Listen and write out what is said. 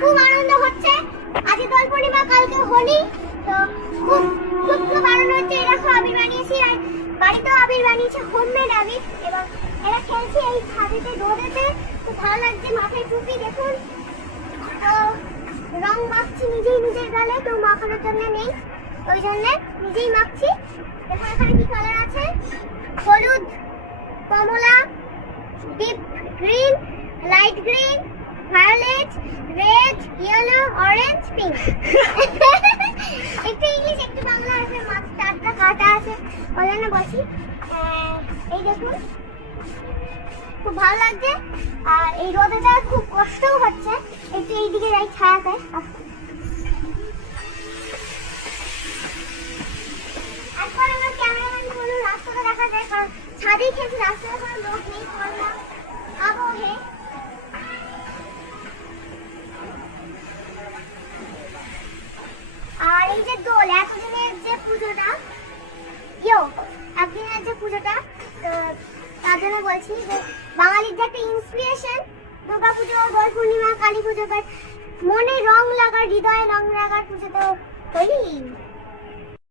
খুব আনন্দ হচ্ছে। আজকে দোল পূর্ণিমা, কালকে হোলি, তো খুব খুব খুব আনন্দ হচ্ছে। এরকম আবির বানিয়েছি, আর বাড়িতেও আবির বানিয়েছে, হোমমেড আবির। এবং এরা খেলছে এই ছাদেতে, রোদেতে, খুব ভালো লাগছে। মাথায় টুপি দেখুন, তো রং মাখছি নিজেই নিজের গালে, তো মাখানোর জন্য নেই, ওই জন্য নিজেই মাখছি। দেখুন এখানে কি কালার আছে, হলুদ, কমলা, deep green, light green, violet, red, yellow, orange, pink. একটু ইংলিশ একটু বাংলা আছে, মাঝটা কাটা আছে, ওই জন্য বলছি। এই দেখুন খুব ভালো লাগছে। আর এই রোদেটা খুব কষ্টও হচ্ছে, একটু এইদিকে যাই ছায়াতে। একবার আমার ক্যামেরাম্যান বলল রাস্তাটা দেখা যায়, কারণ ছাদেই খেলছি, রাস্তায় কোনো লোক নেই, খোলা আবহে। আর এই যে দোল, এতদিনের যে পুজোটা, একদিনের যে পুজোটা, তার জন্য বলছি যে বাঙালির যে একটা inspiration, Durga Puja, Dol Purnima, Kali Puja, but মনে রং লাগার, হৃদয়ে রং লাগার পুজো তো হোলি।